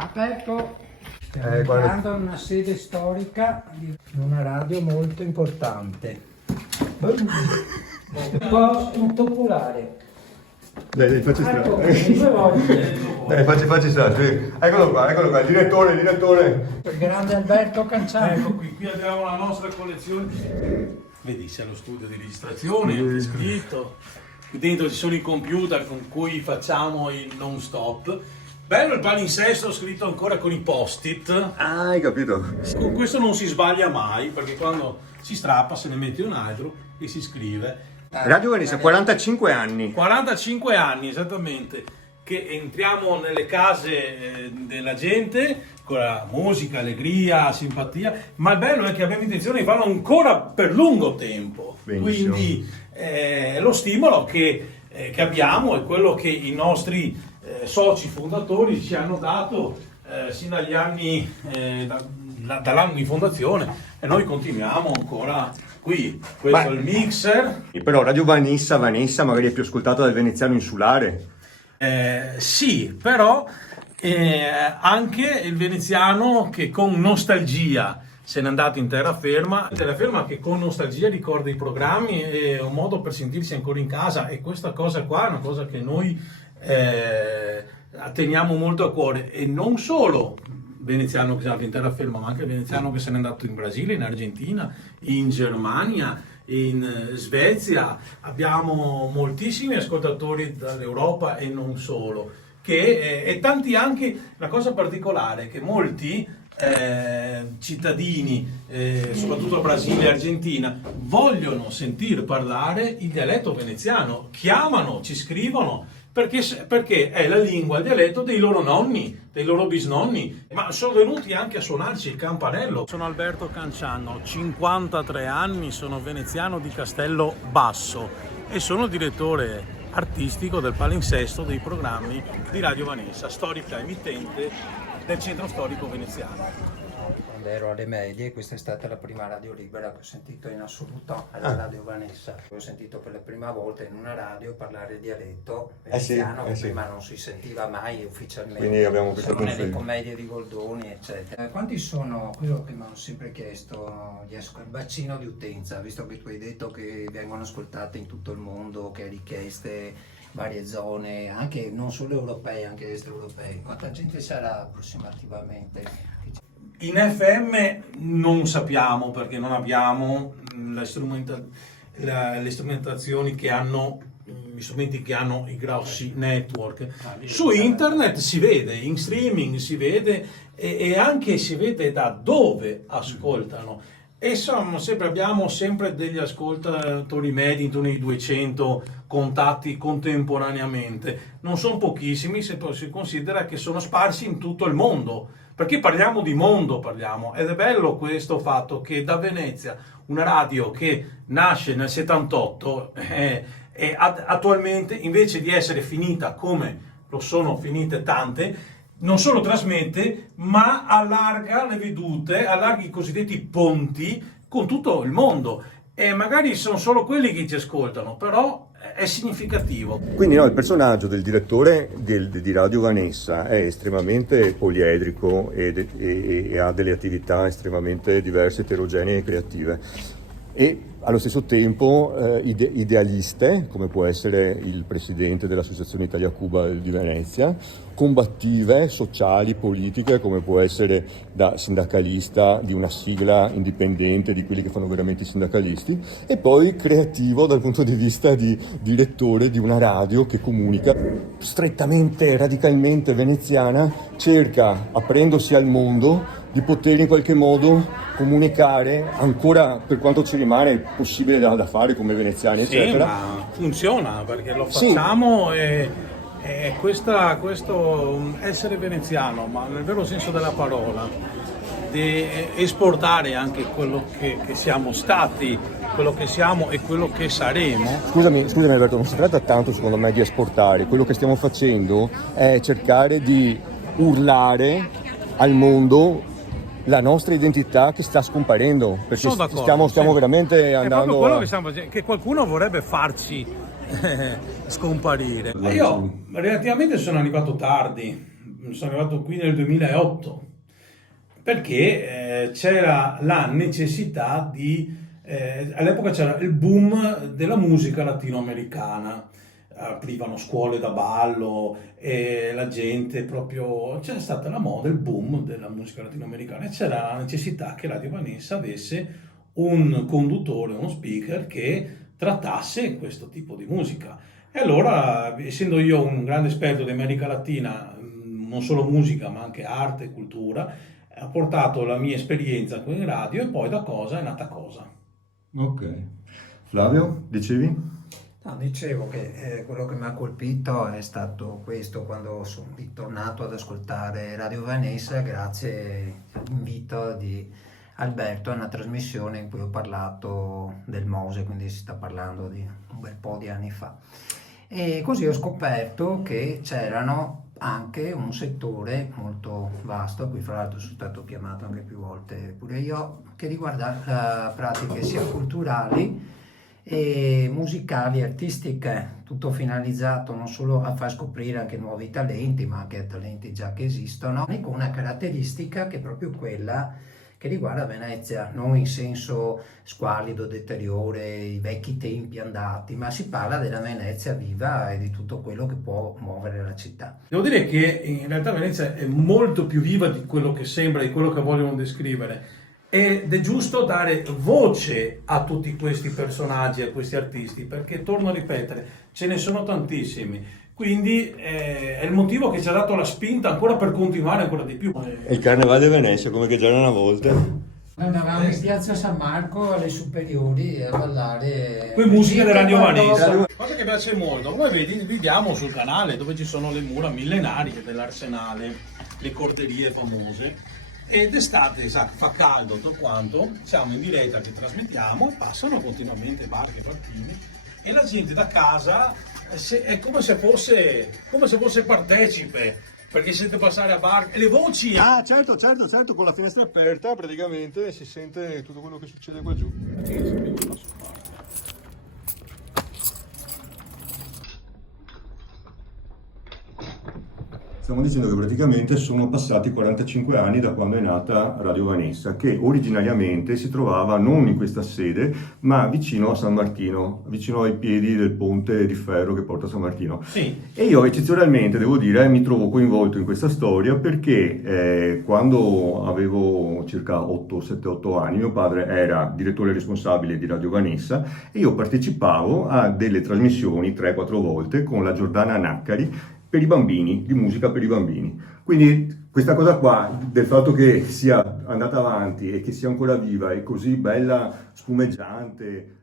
Aperto, stiamo entrando in una sede storica di una radio molto importante. Un po' un popolare. Dai, facci Ecco, strada. due volte. Dai, facci strada, sì. Eccolo qua, il direttore. Il grande Alberto Canciano. Ecco qui abbiamo la nostra collezione. Vedi, c'è lo studio di registrazione, anche scritto. Qui dentro ci sono i computer con cui facciamo il non stop. Bello il palinsesto scritto ancora con i post-it. Ah, hai capito. Con questo non si sbaglia mai, perché quando si strappa se ne mette un altro e si scrive. Radio Vanessa, 45 anni. 45 anni esattamente, che entriamo nelle case della gente con la musica, allegria, simpatia, ma il bello è che abbiamo intenzione di farlo ancora per lungo tempo. Benissimo. Quindi lo stimolo che abbiamo è quello che i nostri soci fondatori ci hanno dato sin dagli anni, dall'anno di fondazione, e noi continuiamo ancora qui. Questo è il mixer. Però Radio Vanessa magari è più ascoltata dal veneziano insulare. Sì, però anche il veneziano che con nostalgia se n'è andato in terraferma che con nostalgia ricorda i programmi, è un modo per sentirsi ancora in casa, e questa cosa qua è una cosa che noi teniamo molto a cuore, e non solo veneziano che è andato in terraferma, ma anche il veneziano che se n'è andato in Brasile, in Argentina, in Germania, in Svezia. Abbiamo moltissimi ascoltatori dall'Europa e non solo, e tanti anche. La cosa particolare è che molti cittadini, soprattutto Brasile e Argentina, vogliono sentir parlare il dialetto veneziano, chiamano, ci scrivono, perché è la lingua, il dialetto dei loro nonni, dei loro bisnonni, ma sono venuti anche a suonarci il campanello. Sono Alberto Canciano, ho 53 anni, sono veneziano di Castello Basso e sono direttore artistico del palinsesto dei programmi di Radio Vanessa, storica emittente del centro storico veneziano. Quando ero alle medie, questa è stata la prima radio libera che ho sentito in assoluto, alla Radio Vanessa. Ho sentito per la prima volta in una radio parlare dialetto veneziano, che prima non si sentiva mai ufficialmente. Quindi abbiamo questo nelle conferma. commedie di Goldoni, eccetera. Quanti sono, quello che mi hanno sempre chiesto, il bacino di utenza, visto che tu hai detto che vengono ascoltate in tutto il mondo, che hai richieste varie zone, anche non solo europee, anche extraeuropei. Quanta gente sarà approssimativamente? In FM non sappiamo, perché non abbiamo le strumentazioni che hanno, gli strumenti che hanno i grossi network. Su internet si vede, in streaming si vede, e anche si vede da dove ascoltano. E abbiamo sempre degli ascoltatori medi intorno ai 200 contatti contemporaneamente. Non sono pochissimi se si considera che sono sparsi in tutto il mondo, perché parliamo di mondo, ed è bello questo fatto che da Venezia, una radio che nasce nel 78 e attualmente, invece di essere finita come lo sono finite tante, non solo trasmette, ma allarga le vedute, allarga i cosiddetti ponti con tutto il mondo. E magari sono solo quelli che ci ascoltano, però è significativo. Quindi no, il personaggio del direttore di Radio Vanessa è estremamente poliedrico e ha delle attività estremamente diverse, eterogenee e creative. E allo stesso tempo idealiste, come può essere il presidente dell'Associazione Italia-Cuba di Venezia, combattive, sociali, politiche, come può essere da sindacalista di una sigla indipendente, di quelli che fanno veramente i sindacalisti, e poi creativo dal punto di vista di direttore di una radio che comunica strettamente, radicalmente veneziana, cerca, aprendosi al mondo, di poter in qualche modo comunicare ancro per quanto ci rimane possibile da fare come veneziani, eccetera. Sì, ma funziona, perché lo facciamo, e questo essere veneziano, ma nel vero senso della parola, di esportare anche quello che siamo stati, quello che siamo e quello che saremo. Scusami Alberto, non si tratta tanto secondo me di esportare, quello che stiamo facendo è cercare di urlare al mondo la nostra identità che sta scomparendo, perché stiamo veramente andando. È proprio quello che stiamo facendo, che qualcuno vorrebbe farci scomparire. Io relativamente sono arrivato tardi, sono arrivato qui nel 2008, perché c'era la necessità all'epoca c'era il boom della musica latinoamericana, aprivano scuole da ballo e la gente proprio, c'era stata la moda, il boom della musica latinoamericana e c'era la necessità che Radio Vanessa avesse un conduttore, uno speaker che trattasse questo tipo di musica. E allora, essendo io un grande esperto di America Latina, non solo musica ma anche arte e cultura, ho portato la mia esperienza con il radio e poi da cosa è nata cosa. Ok. Flavio, dicevi? No, dicevo che quello che mi ha colpito è stato questo, quando sono ritornato ad ascoltare Radio Vanessa grazie all'invito di Alberto a una trasmissione in cui ho parlato del Mose, quindi si sta parlando di un bel po' di anni fa. E così ho scoperto che c'erano anche un settore molto vasto, a cui fra l'altro sono stato chiamato anche più volte pure io, che riguarda pratiche sia culturali e musicali, artistiche, tutto finalizzato non solo a far scoprire anche nuovi talenti, ma anche talenti già che esistono, e con una caratteristica che è proprio quella che riguarda Venezia, non in senso squallido, deteriore, i vecchi tempi andati, ma si parla della Venezia viva e di tutto quello che può muovere la città. Devo dire che in realtà Venezia è molto più viva di quello che sembra, di quello che vogliono descrivere, ed è giusto dare voce a tutti questi personaggi, a questi artisti, perché torno a ripetere, ce ne sono tantissimi. Quindi è il motivo che ci ha dato la spinta ancora per continuare ancora di più. È il Carnevale di Venezia, come che già era una volta. Andavamo in piazza San Marco alle superiori a ballare Poi musica di Radio Vanessa. qualcosa. Cosa che piace molto, come vedi, viviamo sul canale dove ci sono le mura millenarie dell'Arsenale, le corderie famose. Ed estate, fa caldo, tutto quanto, siamo in diretta che trasmettiamo, passano continuamente barche e barchini e la gente da casa è come se fosse partecipe, perché sente passare a barche e le voci. Ah, certo, con la finestra aperta praticamente si sente tutto quello che succede qua giù. Stiamo dicendo che praticamente sono passati 45 anni da quando è nata Radio Vanessa, che originariamente si trovava non in questa sede, ma vicino a San Martino, vicino ai piedi del ponte di ferro che porta a San Martino. Sì. E io eccezionalmente, devo dire, mi trovo coinvolto in questa storia perché quando avevo circa 7-8 anni, mio padre era direttore responsabile di Radio Vanessa e io partecipavo a delle trasmissioni 3-4 volte con la Giordana Naccari per i bambini, di musica per i bambini. Quindi questa cosa qua, del fatto che sia andata avanti e che sia ancora viva e così bella, spumeggiante,